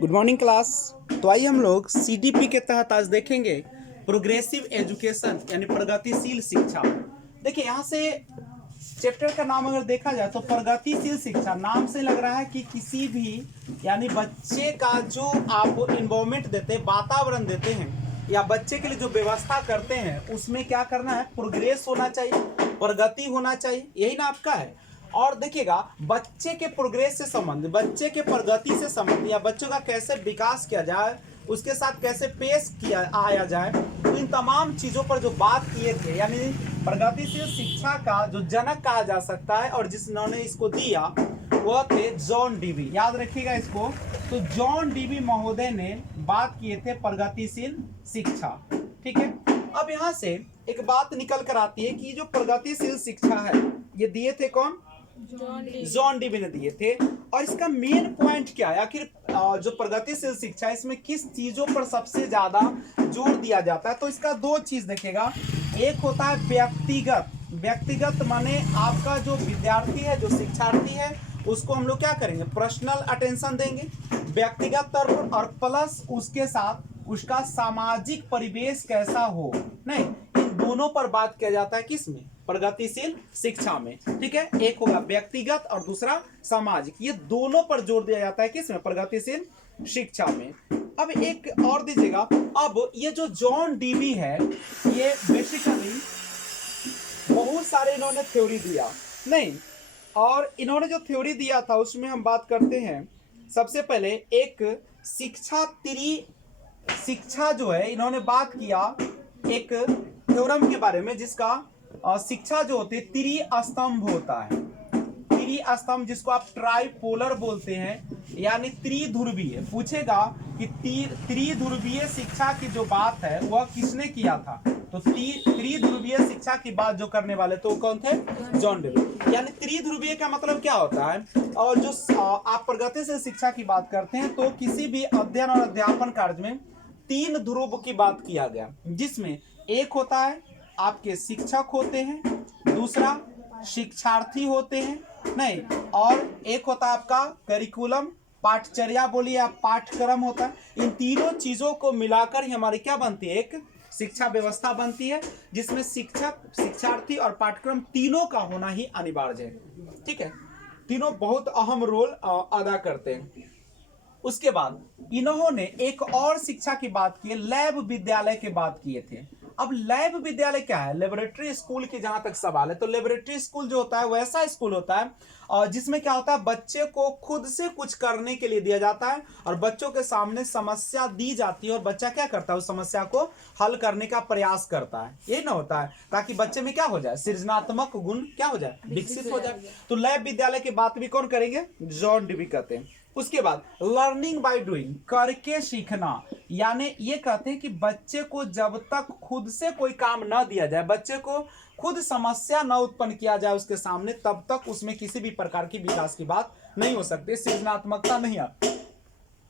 Good morning class. तो आइए हम लोग सीडीपी के तहत आज देखेंगे प्रोग्रेसिव एजुकेशन यानी प्रगतिशील शिक्षा। देखिए यहाँ से चैप्टर का नाम अगर देखा जाए तो प्रगतिशील शिक्षा नाम से लग रहा है कि किसी भी यानी बच्चे का जो आप इन्वॉल्वमेंट देते हैं, वातावरण देते हैं या बच्चे के लिए जो व्यवस्था करते हैं उसमें क्या करना है, प्रोग्रेस होना चाहिए, प्रगति होना चाहिए, यही ना आपका है। और देखिएगा बच्चे के प्रोग्रेस से संबंध, बच्चे के प्रगति से संबंध या बच्चों का कैसे विकास किया जाए, उसके साथ कैसे पेश किया आया जाए, तो इन तमाम चीज़ों पर जो बात किए थे यानी प्रगतिशील शिक्षा का जो जनक कहा जा सकता है और जिन्होंने इसको दिया वह थे जॉन डीवी। याद रखिएगा इसको। तो जॉन डीवी महोदय ने बात किए थे प्रगतिशील शिक्षा। ठीक है, अब यहाँ से एक बात निकल कर आती है कि जो प्रगतिशील शिक्षा है ये दिए थे कौन? जॉन डीवी ने दिए थे। और इसका मेन पॉइंट क्या है, आखिर जो प्रगतिशील शिक्षा है इसमें किस चीजों पर सबसे ज्यादा जोर दिया जाता है? तो इसका दो चीज देखिएगा। एक होता है व्यक्तिगत माने आपका जो विद्यार्थी है, जो शिक्षार्थी है, उसको हम लोग क्या करेंगे, पर्सनल अटेंशन देंगे व्यक्तिगत तौर पर, और प्लस उसके साथ उसका सामाजिक परिवेश कैसा हो, नहीं, इन दोनों पर बात किया जाता है किसमें, प्रगतिशील शिक्षा में। ठीक है, एक होगा व्यक्तिगत और दूसरा सामाजिक, ये दोनों पर जोर दिया जाता है किसमें, प्रगतिशील शिक्षा में। अब एक और दीजिएगा, अब ये जो जॉन डीवी है ये बेसिकली बहुत सारे इन्होंने थ्योरी दिया, नहीं, और इन्होंने जो थ्योरी दिया था उसमें हम बात करते हैं सबसे पहले एक शिक्षा जो है, इन्होंने बात किया एक थ्योरम के बारे में जिसका शिक्षा जो होती है त्रिस्तंभ होता है। त्रिस्तंभ जिसको आप ट्राइपोलर बोलते हैं यानी त्रिध्रुवीय। पूछेगा कि त्रिध्रुवीय शिक्षा की जो बात है वह किसने किया था, तो त्रिध्रुवीय शिक्षा की बात जो करने वाले तो कौन थे, जॉन डीवी। यानी त्रिध्रुवीय का मतलब क्या होता है, और जो आप प्रगतिशील शिक्षा की बात करते हैं तो किसी भी अध्ययन और अध्यापन कार्य में तीन ध्रुव की बात किया गया, जिसमें एक होता है आपके शिक्षक होते हैं, दूसरा शिक्षार्थी होते हैं, नहीं, और एक होता है आपका करिकुलम, पाठचर्या बोलिए आप, पाठ्यक्रम होता है। इन तीनों चीजों को मिलाकर ही हमारी क्या बनती है, एक शिक्षा व्यवस्था बनती है, जिसमें शिक्षक, शिक्षार्थी और पाठ्यक्रम तीनों का होना ही अनिवार्य है। ठीक है, तीनों बहुत अहम रोल अदा करते हैं। उसके बाद इन्होंने एक और शिक्षा की बात की, लैब विद्यालय की बात किए थे। अब लैब विद्यालय क्या है, लेबोरेटरी स्कूल की जहां तक सवाल है, तो लेबोरेटरी स्कूल जो होता है वैसा स्कूल होता है और जिसमें क्या होता है, बच्चे को खुद से कुछ करने के लिए दिया जाता है और बच्चों के सामने समस्या दी जाती है और बच्चा क्या करता है, उस समस्या को हल करने का प्रयास करता है। यही ना होता है, ताकि बच्चे में क्या हो जाए, सृजनात्मक गुण क्या हो जाए, विकसित हो जाए। तो लैब विद्यालय की बात भी कौन करेंगे, जॉन डीवी कहते हैं। उसके बाद लर्निंग बाय डूइंग, करके सीखना, यानी ये कहते हैं कि बच्चे को जब तक खुद से कोई काम ना दिया जाए, बच्चे को खुद समस्या न उत्पन्न किया जाए उसके सामने, तब तक उसमें किसी भी प्रकार की विकास की बात नहीं हो सकती, सृजनात्मकता नहीं आती।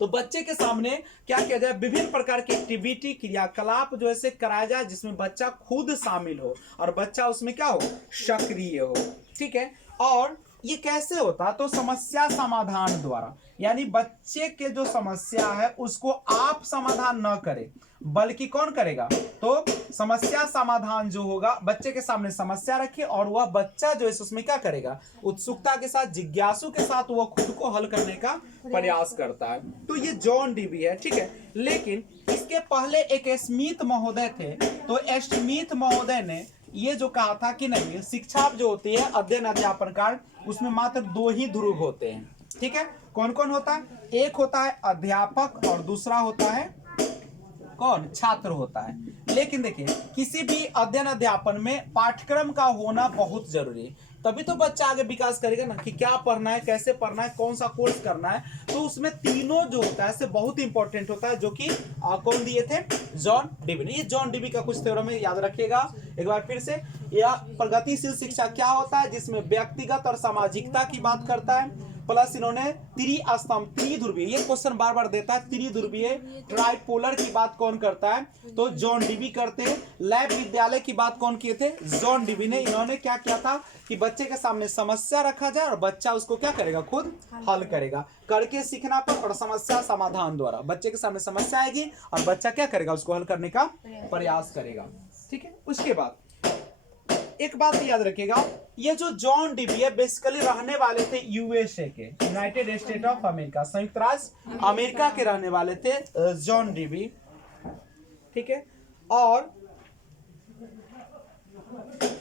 तो बच्चे के सामने क्या किया जाए, विभिन्न प्रकार की एक्टिविटी, क्रियाकलाप जो ऐसे कराया जाए जिसमें बच्चा खुद शामिल हो और बच्चा उसमें क्या हो, सक्रिय हो। ठीक है, और ये कैसे होता, तो समस्या समाधान द्वारा, यानी बच्चे के जो समस्या है उसको आप समाधान न करें बल्कि कौन करेगा, तो समस्या समाधान जो होगा, बच्चे के सामने समस्या रखे और वह बच्चा जो है उसमें क्या करेगा, उत्सुकता के साथ, जिज्ञासु के साथ वह खुद को हल करने का प्रयास करता है। तो ये जॉन डीवी है। ठीक है, लेकिन इसके पहले एक स्मिथ महोदय थे, तो स्मिथ महोदय ने ये जो कहा था कि नहीं, शिक्षा जो होती है अध्ययन अध्यापन कार्य, उसमें मात्र दो ही ध्रुव होते हैं। ठीक है, कौन कौन होता है, एक होता है अध्यापक और दूसरा होता है कौन, छात्र होता है। लेकिन देखिए किसी भी अध्ययन अध्यापन में पाठ्यक्रम का होना बहुत जरूरी है, तभी तो बच्चा आगे विकास करेगा ना, कि क्या पढ़ना है, कैसे पढ़ना है, कौन सा कोर्स करना है। तो उसमें तीनों जो होता है से बहुत इंपॉर्टेंट होता है, जो कि कौन दिए थे, जॉन डीवी ने। ये जॉन डीवी का कुछ थ्योरम है, याद रखिएगा एक बार फिर से। यह प्रगतिशील शिक्षा क्या होता है, जिसमें व्यक्तिगत और सामाजिकता की बात करता है, प्लस इन्होंने त्रिध्रुवीय, ये क्वेश्चन बार बार देता है, त्रिध्रुवीय ट्राइपोलर की बात कौन करता है? तो जॉन डीवी करते हैं। लैब विद्यालय की बात कौन किए थे? जॉन डीवी ने। इन्होंने क्या किया था कि बच्चे के सामने समस्या रखा जाए और बच्चा उसको क्या करेगा? खुद हल करेगा। करके सीखना पर और समस्या समाधान द्वारा, बच्चे के सामने समस्या आएगी और बच्चा क्या करेगा? उसको हल करने का प्रयास करेगा। ठीक है। उसके बाद एक बात याद रखिएगा, ये जो जॉन डीवी है बेसिकली रहने वाले थे यूएसए के, यूनाइटेड स्टेट ऑफ अमेरिका, संयुक्त राज्य अमेरिका के रहने वाले थे जॉन डीवी। ठीक है। और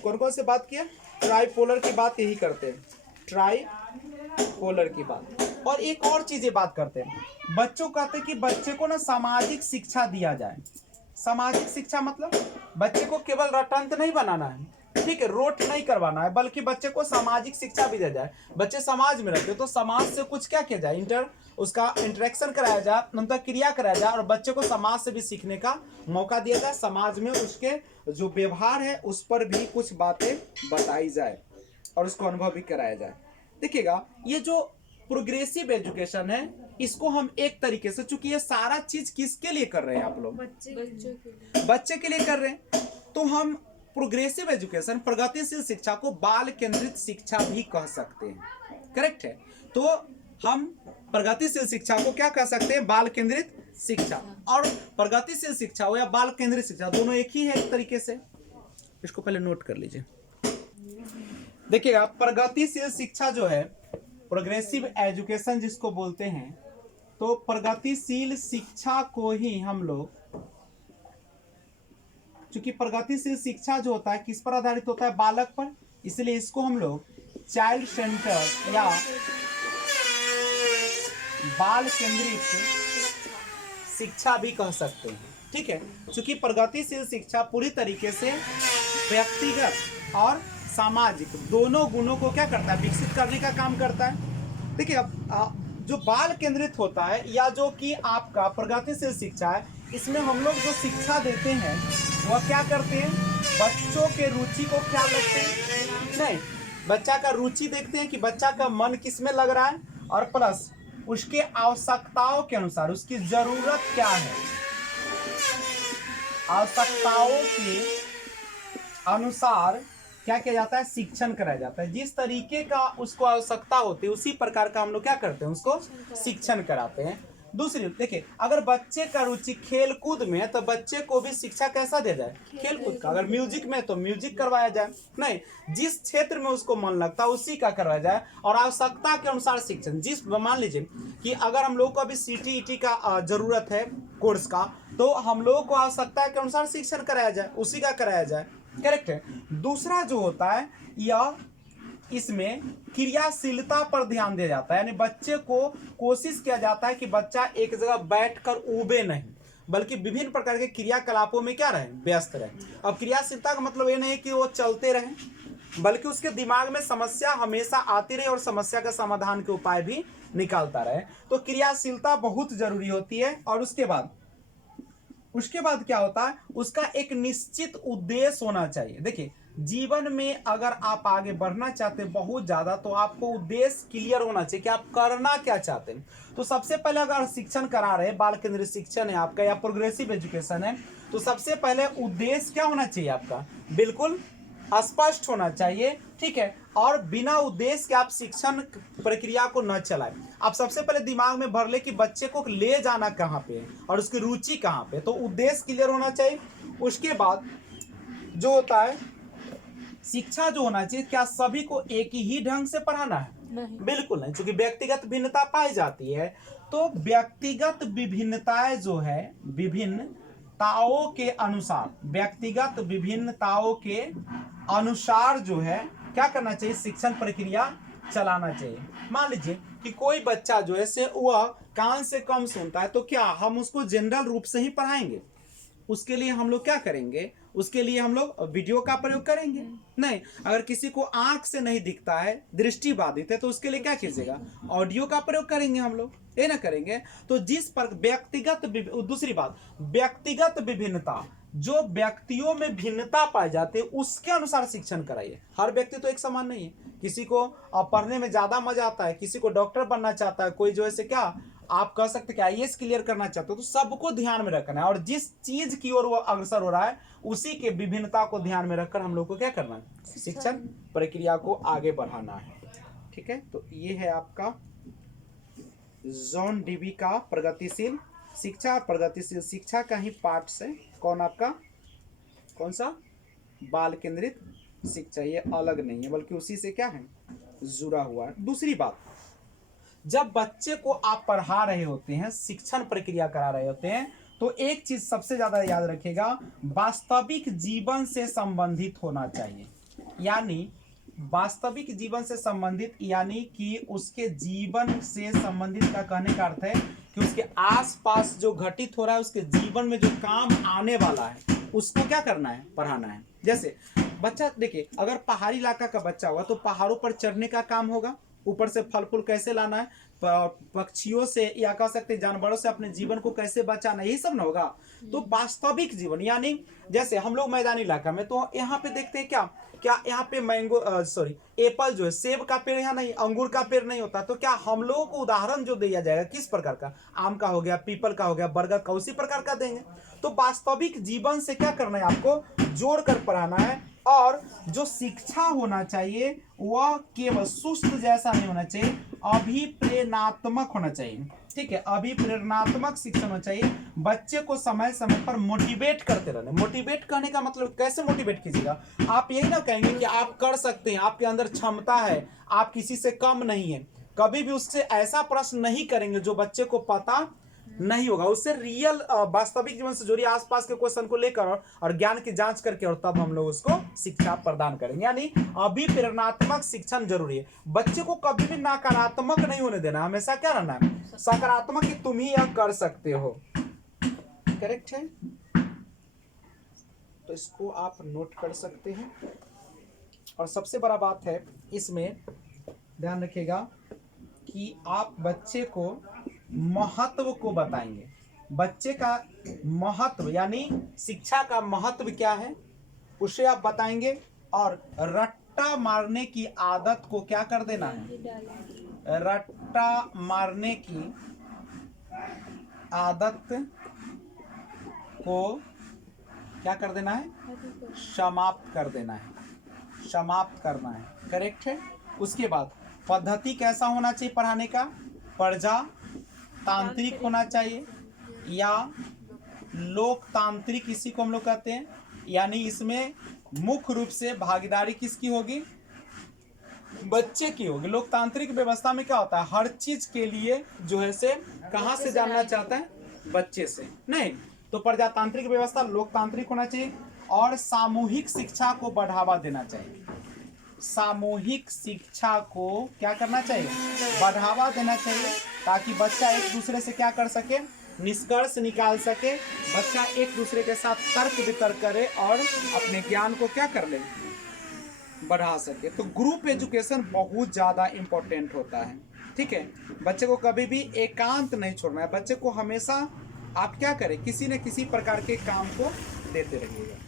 कौन कौन से बात किया? ट्राइपोलर की बात यही करते हैं, ट्राइपोलर की बात। और एक और चीजें बात करते हैं, बच्चों कहते हैं कि बच्चे को ना सामाजिक शिक्षा दिया जाए। सामाजिक शिक्षा मतलब बच्चे को केवल रटंत नहीं बनाना है, ठीक है, रोट नहीं करवाना है, बल्कि बच्चे को सामाजिक शिक्षा भी दी जाए। बच्चे समाज में रहते तो समाज से कुछ क्या किया जाए? उसका इंटरेक्शन कराया जाए, अंतर क्रिया कराया जाए और बच्चे को समाज से भी सीखने का मौका दिया जाए। समाज में उसके जो व्यवहार है उस पर भी कुछ बातें बताई जाए और उसको अनुभव भी कराया जाए। देखिएगा, ये जो प्रोग्रेसिव एजुकेशन है इसको हम एक तरीके से, चूंकि ये सारा चीज किसके लिए कर रहे हैं आप लोग? बच्चे के लिए कर रहे हैं, तो हम प्रोग्रेसिव एजुकेशन, प्रगतिशील शिक्षा को बाल केंद्रित शिक्षा भी कह सकते हैं। करेक्ट है। तो हम प्रगतिशील शिक्षा को क्या कह सकते हैं? बाल केंद्रित शिक्षा। और प्रगतिशील शिक्षा हो या बाल केंद्रित शिक्षा, दोनों एक ही है एक तरीके से। इसको पहले नोट कर लीजिए। देखिएगा, प्रगतिशील शिक्षा जो है, प्रोग्रेसिव एजुकेशन जिसको बोलते हैं, तो प्रगतिशील शिक्षा को ही हम लोग, क्योंकि प्रगतिशील शिक्षा जो होता है किस पर आधारित होता है? बालक पर, इसलिए इसको हम लोग चाइल्ड सेंटर या बाल केंद्रित शिक्षा भी कह सकते हैं। ठीक है। क्योंकि प्रगतिशील शिक्षा पूरी तरीके से व्यक्तिगत और सामाजिक दोनों गुणों को क्या करता है? विकसित करने का काम करता है। देखिए, अब जो बाल केंद्रित होता है या जो कि आपका प्रगतिशील शिक्षा है, इसमें हम लोग जो शिक्षा देते हैं वह क्या करते हैं? बच्चों के रुचि को ख्याल रखते हैं। नहीं, बच्चा का रुचि देखते हैं कि बच्चा का मन किस में लग रहा है, और प्लस उसके आवश्यकताओं के अनुसार उसकी जरूरत क्या है, आवश्यकताओं के अनुसार क्या किया जाता है? शिक्षण कराया जाता है। जिस तरीके का उसको आवश्यकता होती है उसी प्रकार का हम लोग क्या करते हैं? उसको शिक्षण कराते हैं। दूसरी, देखिए, अगर बच्चे का रुचि खेल कूद में है तो बच्चे को भी शिक्षा कैसा दिया जाए? खेल कूद का। अगर म्यूजिक में तो म्यूजिक करवाया जाए। नहीं, जिस क्षेत्र में उसको मन लगता है उसी का करवाया जाए और आवश्यकता के अनुसार शिक्षण। जिस, मान लीजिए कि अगर हम लोग को अभी CTET का जरूरत है कोर्स का, तो हम लोग को आवश्यकता के अनुसार शिक्षण कराया जाए, उसी का कराया जाए। करेक्ट है। दूसरा जो होता है, यह इसमें क्रियाशीलता पर ध्यान दिया जाता है, यानी बच्चे को कोशिश किया जाता है कि बच्चा एक जगह बैठकर ऊबे नहीं, बल्कि विभिन्न प्रकार के क्रियाकलापों में क्या रहे? व्यस्त रहे। अब क्रियाशीलता का मतलब ये नहीं है कि वो चलते रहे, बल्कि उसके दिमाग में समस्या हमेशा आती रहे और समस्या का समाधान के उपाय भी निकालता रहे। तो क्रियाशीलता बहुत जरूरी होती है। और उसके बाद क्या होता है? उसका एक निश्चित उद्देश्य होना चाहिए। देखिए, जीवन में अगर आप आगे बढ़ना चाहते हैं बहुत ज्यादा, तो आपको उद्देश्य क्लियर होना चाहिए कि आप करना क्या चाहते हैं। तो सबसे पहले अगर शिक्षण करा रहे हैं, बाल केंद्रित शिक्षण है आपका या प्रोग्रेसिव एजुकेशन है, तो सबसे पहले उद्देश्य क्या होना चाहिए आपका? बिल्कुल स्पष्ट होना चाहिए। ठीक है। और बिना उद्देश्य के आप शिक्षण प्रक्रिया को न चलाएं। आप सबसे पहले दिमाग में भर ले कि बच्चे को ले जाना कहाँ पे है और उसकी रुचि कहाँ पे, तो उद्देश्य क्लियर होना चाहिए। उसके बाद जो होता है, शिक्षा जो होना चाहिए, क्या सभी को एक ही ढंग से पढ़ाना है? नहीं, बिल्कुल नहीं, क्योंकि व्यक्तिगत भिन्नता पाई जाती है। तो व्यक्तिगत विभिन्नताएं जो है, विभिन्नताओं के अनुसार, व्यक्तिगत विभिन्नताओं के अनुसार जो है क्या करना चाहिए? शिक्षण प्रक्रिया चलाना चाहिए। मान लीजिए कि कोई बच्चा जो है से वह कान से कम सुनता है, तो क्या हम उसको जनरल रूप से ही पढ़ाएंगे? उसके लिए हम लोग क्या करेंगे? उसके लिए हम लोग वीडियो का प्रयोग करेंगे? नहीं। अगर किसी को आंख से नहीं दिखता है, दृष्टि बाधित है, तो उसके लिए क्या कीजिएगा? ऑडियो का प्रयोग करेंगे हम लोग, ये ना करेंगे। तो जिस पर व्यक्तिगत, दूसरी बात, व्यक्तिगत विभिन्नता, जो व्यक्तियों में भिन्नता पाई जाती है उसके अनुसार शिक्षण कराइए। हर व्यक्ति तो एक समान नहीं है, किसी को पढ़ने में ज्यादा मजा आता है, किसी को डॉक्टर बनना चाहता है, कोई जो है से क्या आप कह सकते कि आईएएस क्लियर करना चाहते हो। तो सबको ध्यान में रखना है और जिस चीज की ओर वो अग्रसर हो रहा है उसी के विभिन्नता को ध्यान में रखकर हम लोग को क्या करना है, शिक्षण प्रक्रिया को आगे बढ़ाना है। ठीक है, तो ये है आपका जॉन डीवी का प्रगतिशील शिक्षा और प्रगतिशील शिक्षा का ही पार्ट से कौन सा बाल केंद्रित शिक्षा, ये अलग नहीं है बल्कि उसी से क्या है, जुड़ा हुआ है। दूसरी बात, जब बच्चे को आप पढ़ा रहे होते हैं, शिक्षण प्रक्रिया करा रहे होते हैं, तो एक चीज सबसे ज्यादा याद रखिएगा, वास्तविक जीवन से संबंधित होना चाहिए। यानी वास्तविक जीवन से संबंधित यानी कि उसके जीवन से संबंधित का कहने का अर्थ है कि उसके आसपास जो घटित हो रहा है, उसके जीवन में जो काम आने वाला है उसको क्या करना है, पढ़ाना है। जैसे बच्चा देखिए, अगर पहाड़ी इलाका का बच्चा हुआ तो पहाड़ों पर चढ़ने का काम होगा, ऊपर से फल फूल कैसे लाना है, पक्षियों से या कह सकते जानवरों से अपने जीवन को कैसे बचाना, यही सब ना होगा। तो वास्तविक जीवन यानी जैसे हम लोग मैदानी इलाका में, तो यहाँ पे देखते हैं क्या यहाँ पे मैंगो एप्पल जो है, सेब का पेड़ यहाँ नहीं, अंगूर का पेड़ नहीं होता। तो क्या हम लोगों को उदाहरण जो दिया जाएगा किस प्रकार का, आम का हो गया, पीपल का हो गया, बरगद का, उसी प्रकार का देंगे। तो वास्तविक जीवन से क्या करना है, आपको जोड़ कर पढ़ाना है। और जो शिक्षा होना चाहिए वह केवल सुस्त जैसा नहीं होना चाहिए, अभिप्रेरणात्मक होना चाहिए। ठीक है, अभिप्रेरणात्मक शिक्षण होना चाहिए। बच्चे को समय समय पर मोटिवेट करते रहना। मोटिवेट करने का मतलब कैसे मोटिवेट कीजिएगा, आप यही ना कहेंगे कि आप कर सकते हैं, आपके अंदर क्षमता है, आप किसी से कम नहीं है। कभी भी उससे ऐसा प्रश्न नहीं करेंगे जो बच्चे को पता नहीं होगा। उससे रियल वास्तविक जीवन से जुड़ी आसपास के क्वेश्चन को लेकर और ज्ञान की जांच करके और तब हम लोग उसको शिक्षा प्रदान करेंगे। यानी अभिप्रेरणात्मक शिक्षण जरूरी है। बच्चे को कभी भी नकारात्मक नहीं होने देना, हमेशा क्या रहना है, सकारात्मक, कि तुम ही यह कर सकते हो। करेक्ट है, तो इसको आप नोट कर सकते हैं। और सबसे बड़ा बात है इसमें ध्यान रखिएगा कि आप बच्चे को महत्व को बताएंगे। बच्चे का महत्व यानी शिक्षा का महत्व क्या है उसे आप बताएंगे। और रट्टा मारने की आदत को क्या कर देना है, रट्टा मारने की आदत को क्या कर देना है, समाप्त कर देना है, समाप्त करना है। करेक्ट है। उसके बाद पद्धति कैसा होना चाहिए पढ़ाने का, प्रजातांत्रिक होना चाहिए या लोकतांत्रिक, इसी को हम लोग कहते हैं। यानी इसमें मुख्य रूप से भागीदारी किसकी होगी, बच्चे की होगी। लोकतांत्रिक व्यवस्था में क्या होता है, हर चीज के लिए जो है से कहां से जानना चाहता है, बच्चे से नहीं। तो प्रजातांत्रिक व्यवस्था लोकतांत्रिक होना चाहिए। और सामूहिक शिक्षा को बढ़ावा देना चाहिए। सामूहिक शिक्षा को क्या करना चाहिए, बढ़ावा देना चाहिए, ताकि बच्चा एक दूसरे से क्या कर सके, निष्कर्ष निकाल सके। बच्चा एक दूसरे के साथ तर्क वितर्क करे और अपने ज्ञान को क्या कर ले, बढ़ा सके। तो ग्रुप एजुकेशन बहुत ज़्यादा इम्पोर्टेंट होता है। ठीक है, बच्चे को कभी भी एकांत नहीं छोड़ना है। बच्चे को हमेशा आप क्या करें, किसी न किसी प्रकार के काम को देते रहिएगा।